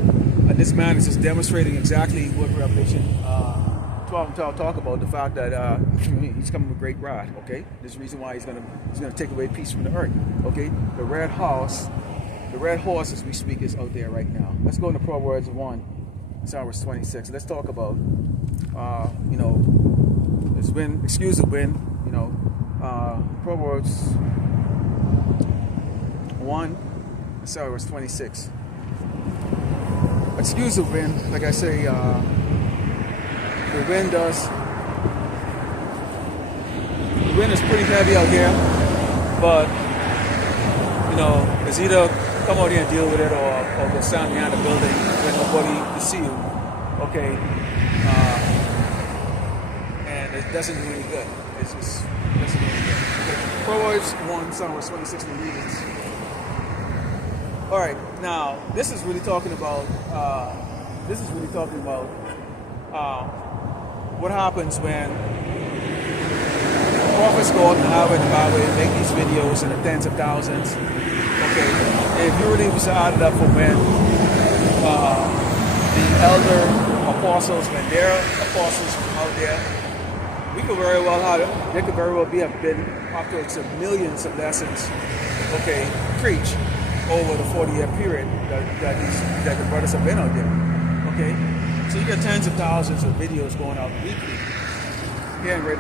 And this man is just demonstrating exactly what Revelation 12 and 12 talk about, the fact that he's coming with great wrath. Okay, there's a reason why he's gonna take away peace from the earth. Okay, the red horse, as we speak, is out there right now. Let's go into Proverbs 1, verse 26. Let's talk about it's wind, excuse the wind. Proverbs 1, verse 26. Excuse the wind, like I say, the wind is pretty heavy out here, but it's either come out here and deal with it or go stand behind the building where nobody can see you, okay, and it doesn't do any good. It just doesn't do any good. Okay. Proverbs 1, verse 26, we read it. All right, now this is really talking about what happens when prophets go out in the highway and the byway and make these videos in the tens of thousands. Okay, if you really was added up for when the elder apostles, when their apostles were out there, they could very well have been upwards of millions of lessons, okay, preached over the 40-year period that the brothers have been out there. Okay, so you get tens of thousands of videos going out weekly here and right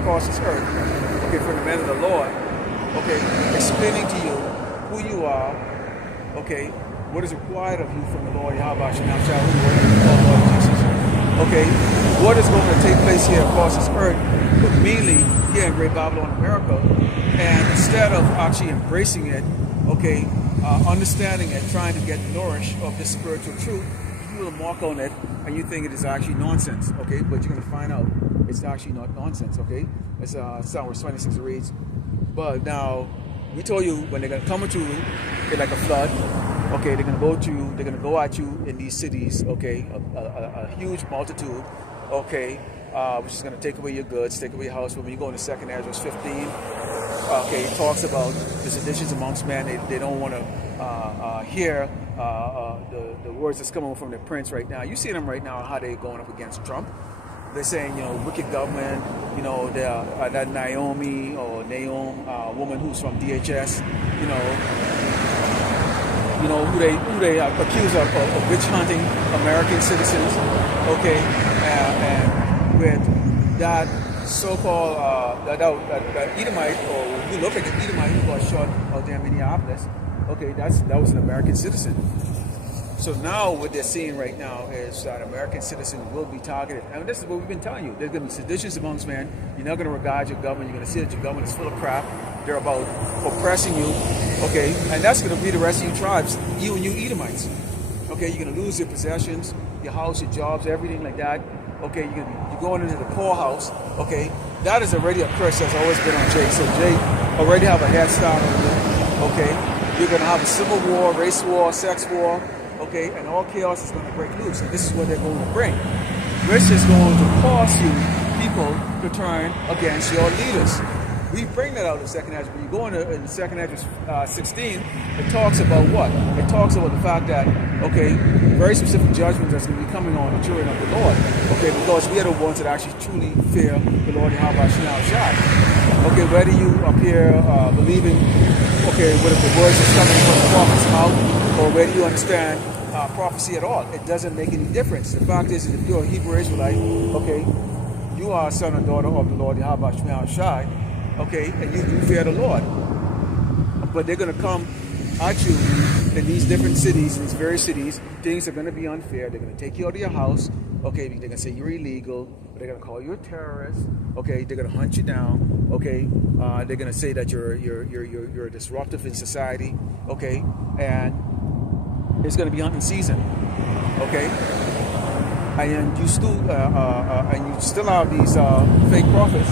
across this earth. Okay, from the men of the Lord. Okay, explaining to you who you are. Okay, what is required of you from the Lord Yahweh Shem Shah, who you are, Lord Jesus. Okay, what is going to take place here across this earth, but mainly here in Great Babylon, America, and instead of actually embracing it, okay, understanding it, trying to get nourished of this spiritual truth, you will mark on it and you think it is actually nonsense, okay? But you're going to find out it's actually not nonsense, okay? It's verse 26 reads, but now we told you when they're going to come at you like a flood, okay? They're going to go at you in these cities, okay? A huge multitude, okay? Which is going to take away your goods, take away your house. When you go into 2nd Ezra 15, okay, it talks about the seditions amongst men. They don't want to hear the words that's coming from the prince right now. You see them right now, how they're going up against Trump. They're saying, wicked government, that Naomi or Naomi woman who's from DHS, who they accuse of witch hunting American citizens, okay, and with that so-called that Edomite, or you look at the Edomite who got shot out there in Minneapolis, okay, that was an American citizen. So now what they're seeing right now is that American citizens will be targeted. And this is what we've been telling you. There's going to be seditions amongst men. You're not going to regard your government. You're going to see that your government is full of crap. They're about oppressing you, okay? And that's going to be the rest of you tribes, you and you Edomites. Okay, you're going to lose your possessions, your house, your jobs, everything like that. Okay, you're going into the poorhouse. Okay, that is already a curse that's always been on Jay. So Jay already have a head start on you. Okay, you're going to have a civil war, race war, sex war. Okay, and all chaos is going to break loose. And this is what they're going to bring. Which is going to cause you, people, to turn against your leaders. We bring that out in 2nd Ezra. When you go into 2nd Ezra 16, it talks about what? It talks about the fact that, okay, very specific judgments that's going to be coming on the children of the Lord. Okay, because we are the ones that actually truly fear the Lord Yahweh Shem Shah. Okay, whether you appear believing, okay, whether the words are coming from the prophet's mouth, or whether you understand prophecy at all, it doesn't make any difference. The fact is, if you're a Hebrew Israelite, okay, you are a son or daughter of the Lord Yahweh Shem Shah. Okay, and you do fear the Lord. But they're going to come at you in these different cities, in these various cities. Things are going to be unfair. They're going to take you out of your house. Okay, they're going to say you're illegal. But they're going to call you a terrorist. Okay, they're going to hunt you down. Okay, they're going to say that you're disruptive in society. Okay, and it's going to be hunting season. Okay, and you still have these fake prophets.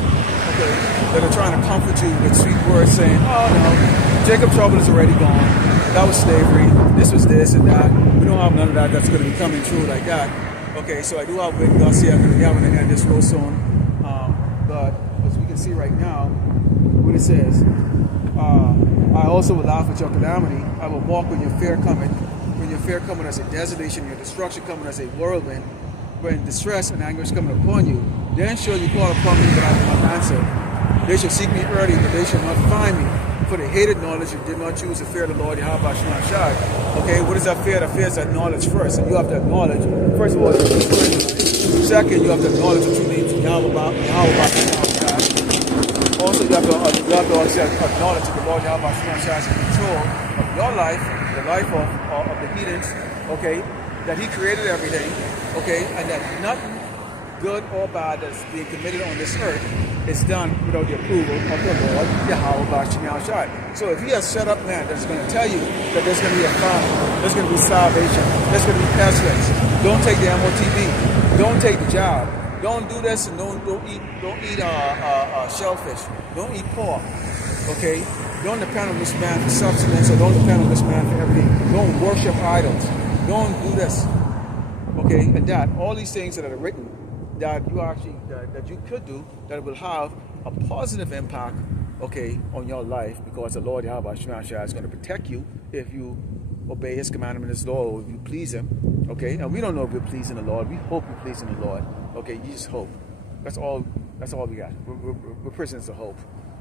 Okay, that are trying to comfort you with sweet words saying, oh no, Jacob's trouble is already gone. That was slavery. This was this and that. We don't have none of that that's going to be coming true like that. Okay, so I do have Wayne Garcia going to be having to end this real soon. But as we can see right now, what it says, I also will laugh at your calamity. I will mock when your fear cometh. When your fear cometh as a desolation, your destruction cometh as a whirlwind. When distress and anguish cometh upon you, then shall you call upon me, but I will not answer. They shall seek me early, but they shall not find me. For they hated knowledge and did not choose to fear the Lord Yahweh Shai. Okay, what is that fear? The fear is that knowledge first. And you have to acknowledge, first of all, you're spiritual. Second, you have to acknowledge the true names of Yahweh Shai. Also, you have to acknowledge that the Lord Yahweh Shai is in control of your life, the life of the heathens, okay, that He created everything, okay, and that nothing good or bad that's being committed on this earth is done without the approval of the Lord Yahweh Shai. So if He has set up man that's going to tell you that there's going to be a famine, there's going to be salvation, there's going to be pestilence, don't take the MOTB, don't take the job, don't do this, and don't eat shellfish, don't eat pork, okay? Don't depend on this man for substance, or don't depend on this man for everything. Don't worship idols. Don't do this, okay? And that all these things that are written that you actually that you could do that will have a positive impact, okay, on your life, because the Lord Yahweh Shai is going to protect you if you obey His commandment, His law, or if you please Him, okay? And we don't know if we're pleasing the Lord. We hope we're pleasing the Lord, okay? You just hope. That's all we got. We're prisoners of hope,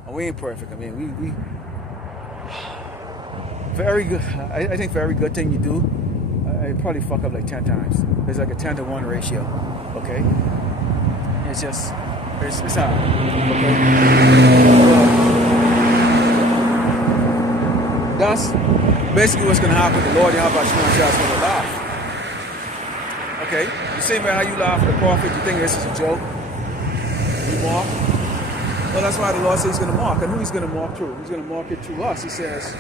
and we ain't perfect. I mean, we very good. I think for every good thing you do, I probably fuck up like 10 times. It's like a 10-to-1 ratio, okay? It's just, it's hard, okay? That's basically what's going to happen. The Lord Yahweh Shai is going to laugh, okay? The same way how you laugh at the prophet, you think this is a joke, you mock. Well, that's why the Lord says He's going to mock. And who He's going to mock through? He's going to mock it through us. He says,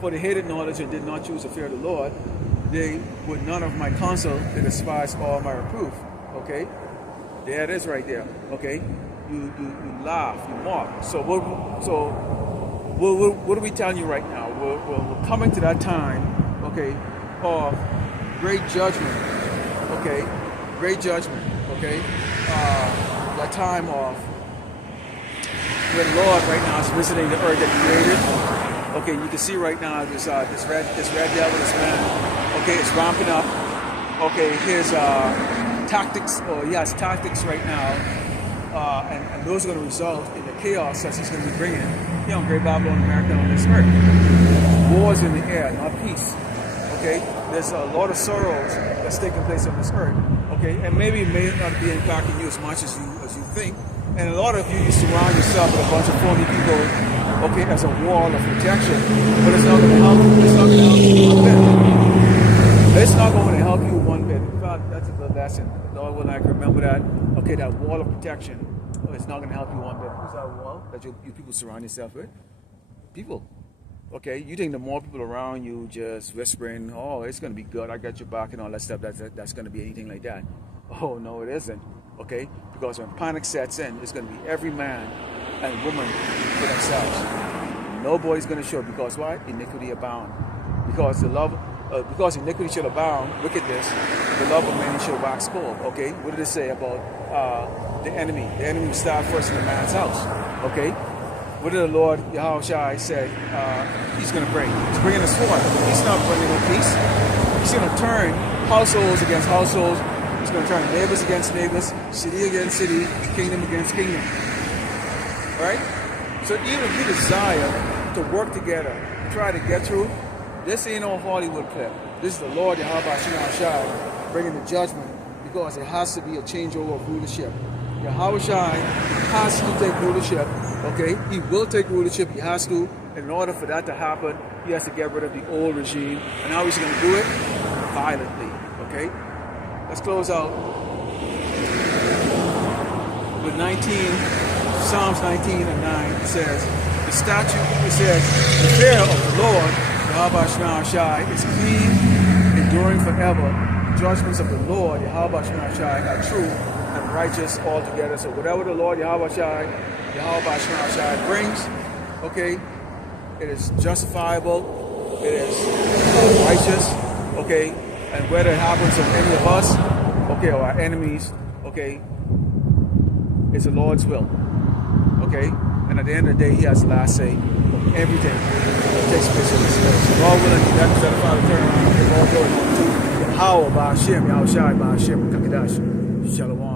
for they hated knowledge and did not choose to fear the Lord, they would none of my counsel, they despised all my reproof. Okay? There it is right there. Okay? You laugh, you mock. So what are we telling you right now? We're coming to that time, okay, of great judgment. Okay? Great judgment. Okay? That time of when the Lord right now is visiting the earth that He created. Okay, you can see right now this red devil, this man, okay, it's ramping up. Okay, his tactics, or he has tactics right now, and those are going to result in the chaos that He's going to be bringing here on Great Babylon America on this earth. Wars in the air, not peace. Okay, there's a lot of sorrows that's taking place on this earth. Okay, and maybe it may not be impacting you as much as you think. And a lot of you surround yourself with a bunch of phony people, okay, as a wall of protection, but it's not going to help you. It's not going to help you one bit. It's not going to help you one bit. In fact, that's a good lesson. The Lord will like remember that. Okay, that wall of protection, it's not going to help you one bit. Who's that wall that you people surround yourself with? People. Okay, you think the more people around you just whispering, oh, it's going to be good, I got your back and all that stuff, that's going to be anything like that. Oh, no, it isn't. Okay, because when panic sets in, it's going to be every man and woman for themselves. Nobody's going to show, because why? Iniquity abound. Because because iniquity shall abound, wickedness, the love of many shall wax cold. Okay, what did it say about the enemy? The enemy will start first in the man's house. Okay. What did the Lord Yahweh Shai say He's going to bring? He's bringing a sword. He's not bringing no peace. He's going to turn households against households. He's going to turn neighbors against neighbors, city against city, kingdom against kingdom. Right? So even if you desire to work together, try to get through, this ain't no Hollywood clip. This is the Lord Yahweh Shai bringing the judgment, because it has to be a changeover of rulership. Yahweh Shai has to take rulership. Okay, He will take rulership. He has to. And in order for that to happen, He has to get rid of the old regime. And how is He going to do it? Violently. Okay, let's close out with 19. Psalms 19 and 9. It says, the statute. It says, the fear of the Lord, Yahweh Shai, is clean, enduring forever. The judgments of the Lord, Yahweh Shai, are true and righteous altogether. So whatever the Lord Yahweh Shai brings, okay, it is justifiable, it is righteous, okay, and whether it happens to any of us, okay, or our enemies, okay, it's the Lord's will, okay. And at the end of the day, he has the last say of everything that takes place in this space. God willing, that is the Father turn around. All glory to How by Hashem, Yahushai by Hashem, Kakadash. Shalom.